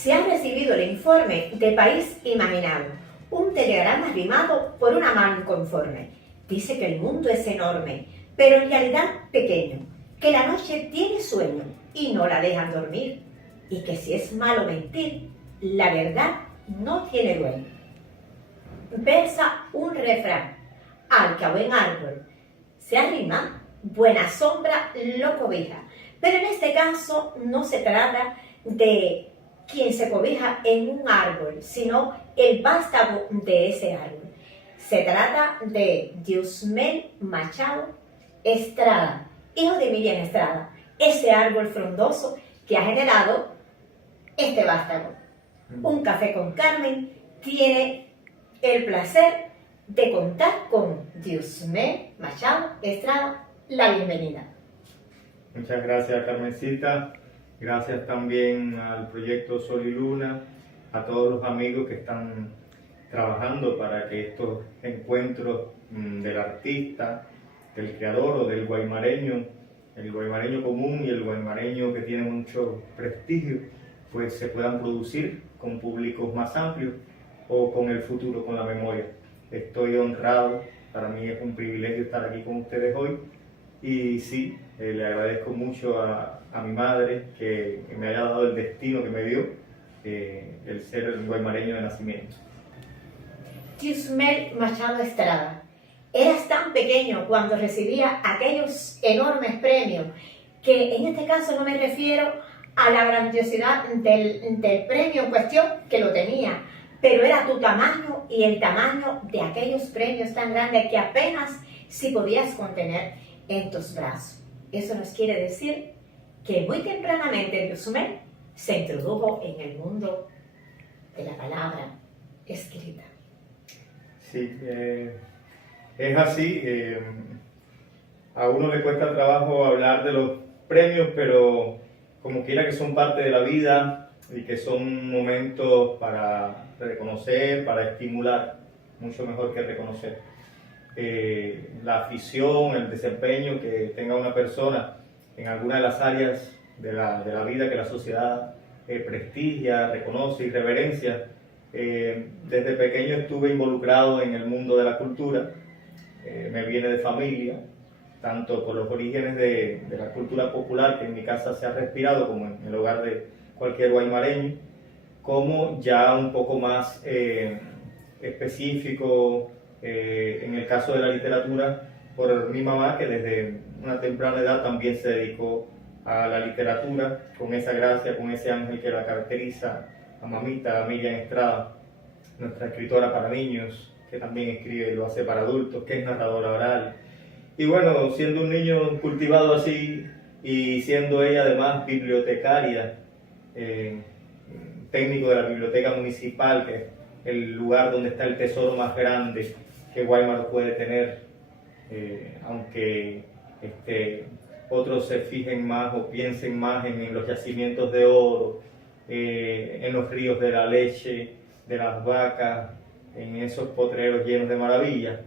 Se ha recibido el informe de País Imaginado, un telegrama rimado por una mano inconforme. Dice que el mundo es enorme, pero en realidad pequeño, que la noche tiene sueño y no la dejan dormir, y que si es malo mentir, la verdad no tiene dueño. Versa un refrán: al que a buen árbol se arrima, buena sombra lo cobija. Pero en este caso no se trata de quien se cobija en un árbol, sino el vástago de ese árbol. Se trata de Diosmel Machado Estrada, hijo de Miriam Estrada, ese árbol frondoso que ha generado este vástago. Un café con Carmen tiene el placer de contar con Diosmel Machado Estrada. La bienvenida. Muchas gracias, Carmencita. Gracias también al proyecto Sol y Luna, a todos los amigos que están trabajando para que estos encuentros del artista, del creador o del guaymareño, el guaymareño común y el guaymareño que tiene mucho prestigio, pues se puedan producir con públicos más amplios o con el futuro, con la memoria. Estoy honrado, para mí es un privilegio estar aquí con ustedes hoy y sí, le agradezco mucho a mi madre que me haya dado el destino que me dio, el ser un guaymareño de nacimiento. Diosmel Machado Estrada, eras tan pequeño cuando recibía aquellos enormes premios, que en este caso no me refiero a la grandiosidad del premio en cuestión, que lo tenía, pero era tu tamaño y el tamaño de aquellos premios tan grandes que apenas si podías contener en tus brazos. Eso nos quiere decir que muy tempranamente Diosmel se introdujo en el mundo de la palabra escrita. Sí, es así. A uno le cuesta trabajo hablar de los premios, pero como quiera que son parte de la vida y que son momentos para reconocer, para estimular, mucho mejor que reconocer. La afición, el desempeño que tenga una persona en alguna de las áreas de la vida que la sociedad prestigia, reconoce y reverencia. Desde pequeño estuve involucrado en el mundo de la cultura, me viene de familia, tanto por los orígenes de la cultura popular que en mi casa se ha respirado, como en el hogar de cualquier guaymareño, como ya un poco más específico, en el caso de la literatura, por mi mamá, que desde una temprana edad también se dedicó a la literatura, con esa gracia, con ese ángel que la caracteriza, a mamita, a Miriam Estrada, nuestra escritora para niños, que también escribe y lo hace para adultos, que es narradora oral. Y bueno, siendo un niño cultivado así, y siendo ella además bibliotecaria, técnico de la biblioteca municipal, que es el lugar donde está el tesoro más grande que Guaymaro puede tener, aunque otros se fijen más o piensen más en los yacimientos de oro, en los ríos de la leche, de las vacas, en esos potreros llenos de maravillas.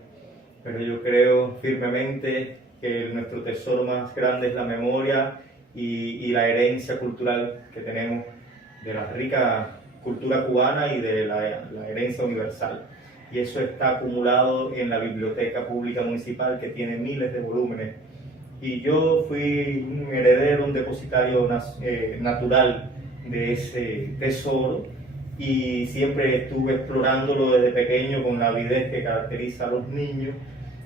Pero yo creo firmemente que nuestro tesoro más grande es la memoria y la herencia cultural que tenemos de la rica cultura cubana y de la herencia universal. Y eso está acumulado en la Biblioteca Pública Municipal, que tiene miles de volúmenes. Y yo fui un heredero, un depositario natural de ese tesoro, y siempre estuve explorándolo desde pequeño con la avidez que caracteriza a los niños,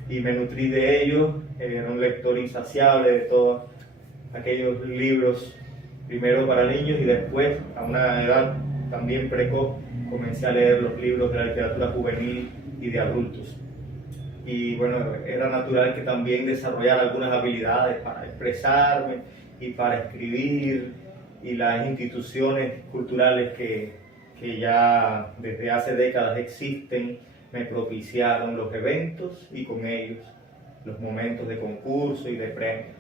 y me nutrí de ellos. Era un lector insaciable de todos aquellos libros, primero para niños y después, a una edad también precoz, comencé a leer los libros de la literatura juvenil y de adultos. Y bueno, era natural que también desarrollara algunas habilidades para expresarme y para escribir, y las instituciones culturales que ya desde hace décadas existen me propiciaron los eventos y con ellos los momentos de concurso y de premio.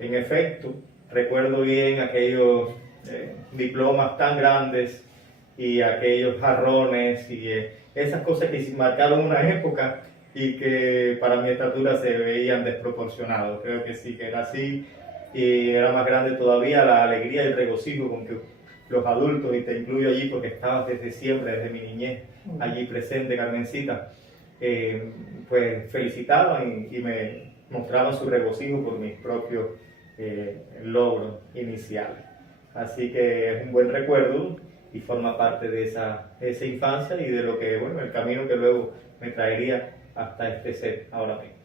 En efecto, recuerdo bien aquellos diplomas tan grandes y aquellos jarrones y esas cosas que marcaron una época y que para mi estatura se veían desproporcionados. Creo que sí que era así, y era más grande todavía la alegría y el regocijo con que los adultos, y te incluyo allí porque estabas desde siempre, desde mi niñez, allí presente, Carmencita, pues felicitaban y me mostraban su regocijo por mis propios logros iniciales. Así que es un buen recuerdo y forma parte de esa infancia y de lo que, bueno, el camino que luego me traería hasta este ser ahora mismo.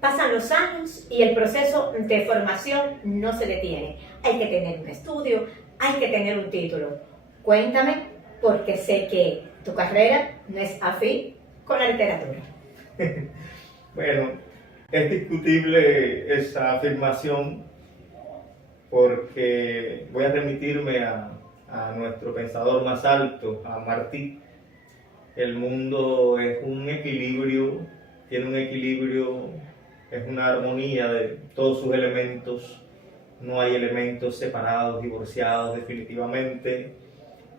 Pasan los años y el proceso de formación no se detiene. Hay que tener un estudio, hay que tener un título. Cuéntame, porque sé que tu carrera no es afín con la literatura. Bueno, es discutible esa afirmación porque voy a remitirme a nuestro pensador más alto, a Martí. El mundo es un equilibrio, tiene un equilibrio, es una armonía de todos sus elementos, no hay elementos separados, divorciados definitivamente.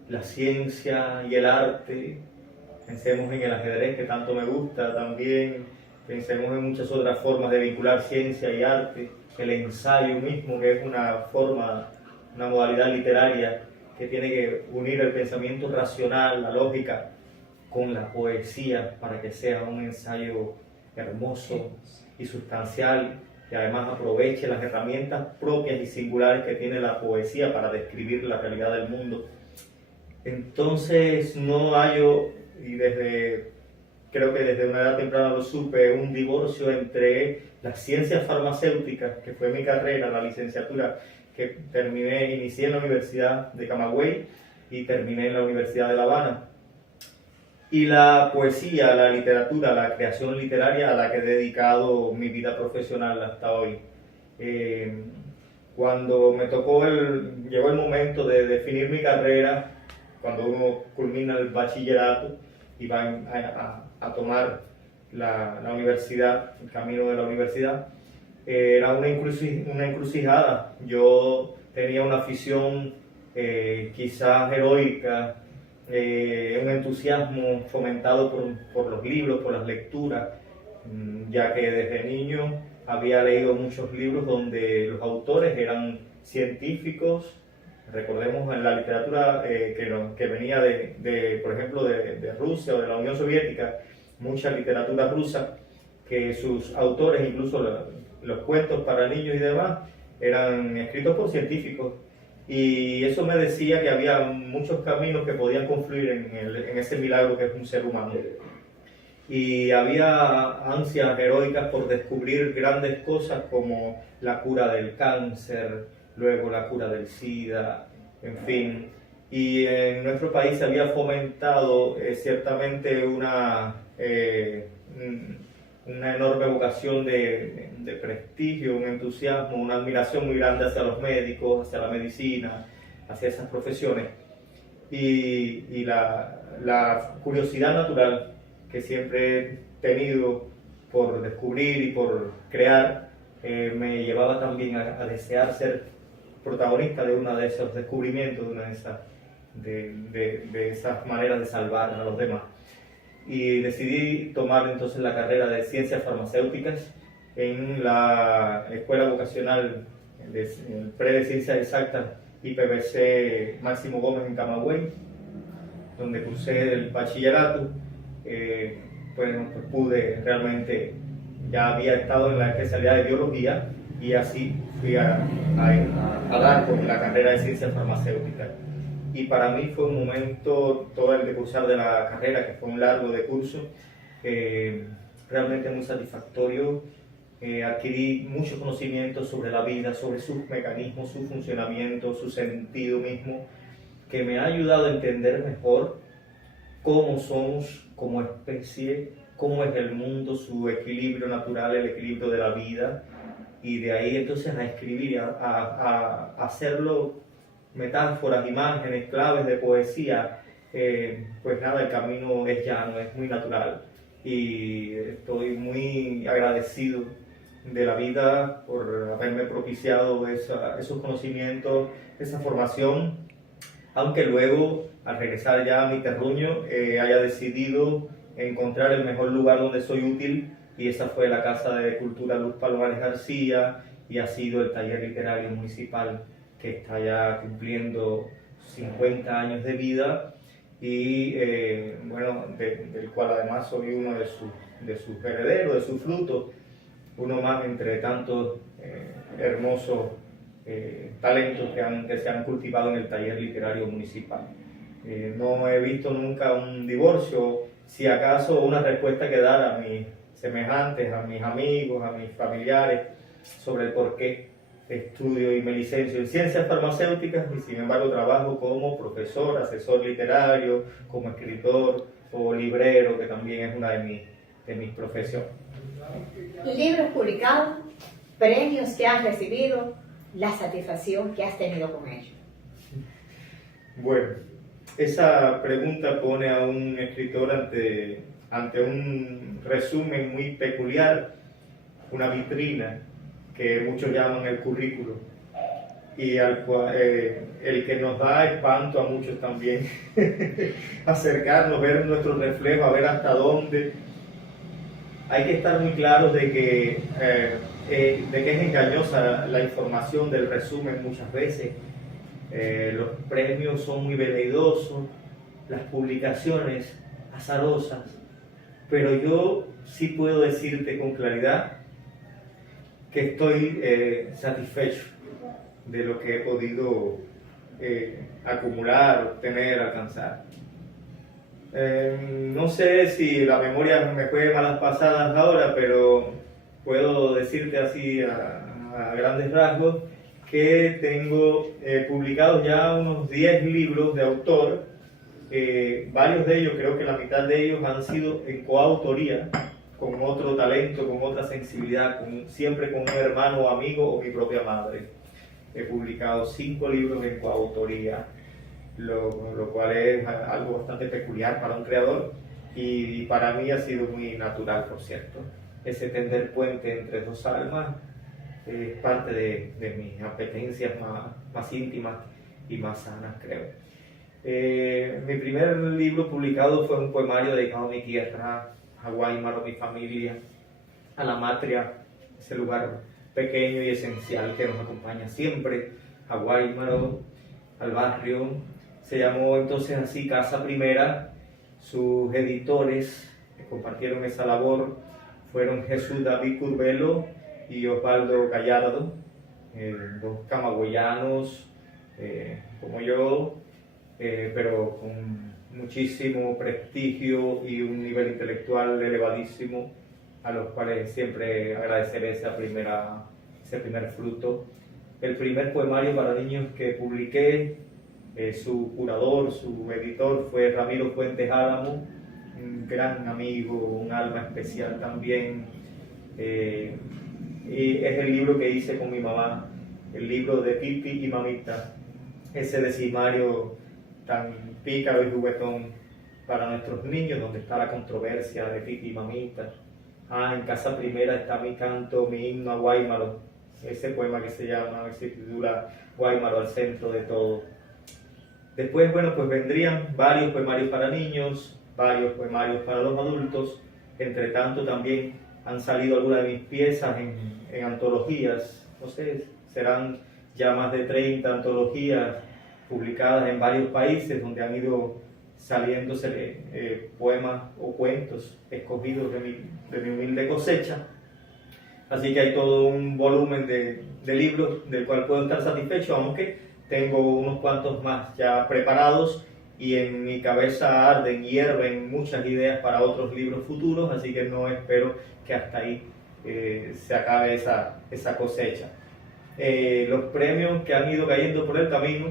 La ciencia y el arte, pensemos en el ajedrez que tanto me gusta también, pensemos en muchas otras formas de vincular ciencia y arte, el ensayo mismo, que es una forma, una modalidad literaria que tiene que unir el pensamiento racional, la lógica, con la poesía para que sea un ensayo hermoso y sustancial, que además aproveche las herramientas propias y singulares que tiene la poesía para describir la realidad del mundo. Entonces no hallo, y creo que desde una edad temprana lo supe, un divorcio entre las ciencias farmacéuticas, que fue mi carrera, la licenciatura que inicié en la Universidad de Camagüey y terminé en la Universidad de La Habana, y la poesía, la literatura, la creación literaria a la que he dedicado mi vida profesional hasta hoy. Cuando llegó el momento de definir mi carrera, cuando uno culmina el bachillerato y va a tomar la universidad, el camino de la universidad, era una encrucijada. Yo tenía una afición quizás heroica, un entusiasmo fomentado por los libros, por las lecturas, ya que desde niño había leído muchos libros donde los autores eran científicos. Recordemos en la literatura que venía por ejemplo, de Rusia o de la Unión Soviética, mucha literatura rusa, que sus autores, incluso los cuentos para niños y demás, eran escritos por científicos. Y eso me decía que había muchos caminos que podían confluir en ese milagro que es un ser humano. Y había ansias heroicas por descubrir grandes cosas como la cura del cáncer, luego la cura del SIDA, en fin. Y en nuestro país se había fomentado ciertamente una enorme vocación de prestigio, un entusiasmo, una admiración muy grande hacia los médicos, hacia la medicina, hacia esas profesiones. Y la curiosidad natural que siempre he tenido por descubrir y por crear, me llevaba también a desear ser protagonista de uno de esos descubrimientos, de una de esas maneras de salvar a los demás. Y decidí tomar entonces la carrera de Ciencias Farmacéuticas en la Escuela Vocacional el Pre de Ciencias Exactas IPVC Máximo Gómez en Camagüey, donde cursé el bachillerato. Pues pude realmente, ya había estado en la especialidad de biología y así fui a dar con la carrera de Ciencias Farmacéuticas. Y para mí fue un momento, todo el de cursar de la carrera, que fue un largo de curso, realmente muy satisfactorio. Adquirí muchos conocimientos sobre la vida, sobre sus mecanismos, su funcionamiento, su sentido mismo, que me ha ayudado a entender mejor cómo somos como especie, cómo es el mundo, su equilibrio natural, el equilibrio de la vida, y de ahí entonces a escribir, a hacerlo metáforas, imágenes, claves de poesía. Pues nada, el camino es llano, es muy natural, y estoy muy agradecido de la vida por haberme propiciado esos conocimientos, esa formación, aunque luego, al regresar ya a mi terruño, haya decidido encontrar el mejor lugar donde soy útil, y esa fue la Casa de Cultura Luz Palomares García, y ha sido el taller literario municipal, que está ya cumpliendo 50 años de vida y bueno, del cual además soy uno de sus herederos, de sus frutos, uno más entre tantos hermosos talentos que se han cultivado en el taller literario municipal. No he visto nunca un divorcio, si acaso una respuesta que dar a mis semejantes, a mis amigos, a mis familiares, sobre el por qué estudio y me licencio en ciencias farmacéuticas y sin embargo trabajo como profesor, asesor literario, como escritor o librero, que también es una de mis profesiones. Libros publicados, premios que has recibido, la satisfacción que has tenido con ellos. Bueno, esa pregunta pone a un escritor ante un resumen muy peculiar, una vitrina que muchos llaman el currículum, y al cual, el que nos da espanto a muchos también, acercarnos, ver nuestro reflejo, a ver hasta dónde. Hay que estar muy claros de que es engañosa la información del resumen muchas veces. Los premios son muy veleidosos, las publicaciones azarosas, pero yo sí puedo decirte con claridad que estoy satisfecho de lo que he podido acumular, obtener, alcanzar. No sé si la memoria me juega malas pasadas ahora, pero puedo decirte así a grandes rasgos que tengo publicados ya unos 10 libros de autor. Varios de ellos, creo que la mitad de ellos han sido en coautoría, con otro talento, con otra sensibilidad, siempre con un hermano o amigo o mi propia madre. He publicado 5 libros en coautoría, lo cual es algo bastante peculiar para un creador y para mí ha sido muy natural, por cierto. Ese tender puente entre dos almas es parte de mis apetencias más íntimas y más sanas, creo. Mi primer libro publicado fue un poemario dedicado a mi tierra, a Guaymaro, mi familia, a la matria, ese lugar pequeño y esencial que nos acompaña siempre, a Guaymaro, al barrio. Se llamó entonces así Casa Primera. Sus editores que compartieron esa labor fueron Jesús David Curbelo y Osvaldo Gallardo, dos camagüeyanos como yo, pero con muchísimo prestigio y un nivel intelectual elevadísimo, a los cuales siempre agradeceré ese primer fruto. El primer poemario para niños que publiqué, su curador, su editor fue Ramiro Fuentes Álamo, un gran amigo, un alma especial también, y es el libro que hice con mi mamá, el libro de Titi y Mamita, ese decimario tan pícaro y juguetón para nuestros niños, donde está la controversia de Titi y Mamita. En Casa Primera está mi canto, mi himno a Guaymaro, ese poema que se titula Guaymaro al centro de todo. Después, bueno, pues vendrían varios poemarios para niños, varios poemarios para los adultos. Entre tanto, también han salido algunas de mis piezas en antologías. No sé, serán ya más de 30 antologías publicadas en varios países, donde han ido saliéndose poemas o cuentos escogidos de mi humilde cosecha. Así que hay todo un volumen de libros del cual puedo estar satisfecho, aunque tengo unos cuantos más ya preparados y en mi cabeza arden y hierven muchas ideas para otros libros futuros, así que no espero que hasta ahí se acabe esa cosecha. Los premios que han ido cayendo por el camino,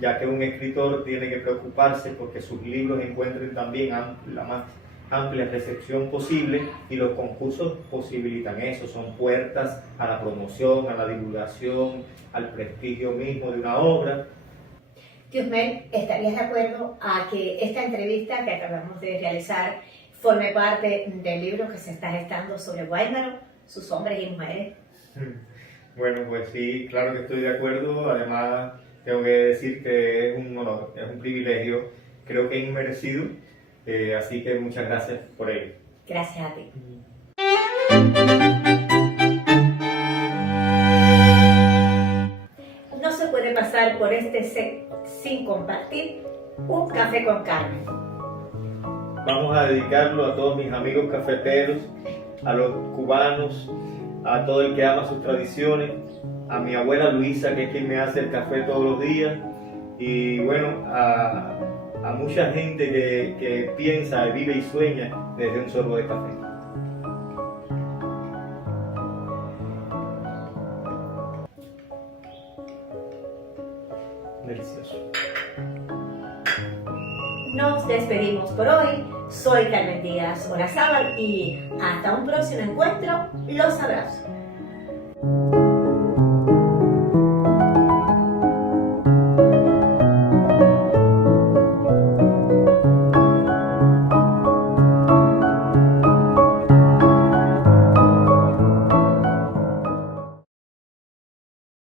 ya que un escritor tiene que preocuparse porque sus libros encuentren también la más amplia recepción posible, y los concursos posibilitan eso, son puertas a la promoción, a la divulgación, al prestigio mismo de una obra. Diosmel, ¿estarías de acuerdo a que esta entrevista que acabamos de realizar forme parte del libro que se está gestando sobre Guaymaro, sus hombres y mujeres? Bueno, pues sí, claro que estoy de acuerdo. Además, tengo que decir que es un honor, es un privilegio, creo que inmerecido. Así que muchas gracias por ello. Gracias a ti. por este set sin compartir un café con Carmen. Vamos a dedicarlo a todos mis amigos cafeteros, a los cubanos, a todo el que ama sus tradiciones, a mi abuela Luisa, que es quien me hace el café todos los días, y bueno, a mucha gente que piensa, vive y sueña desde un sorbo de café. Delicioso. Nos despedimos por hoy. Soy Carmen Díaz Olazábal y hasta un próximo encuentro. Los abrazo.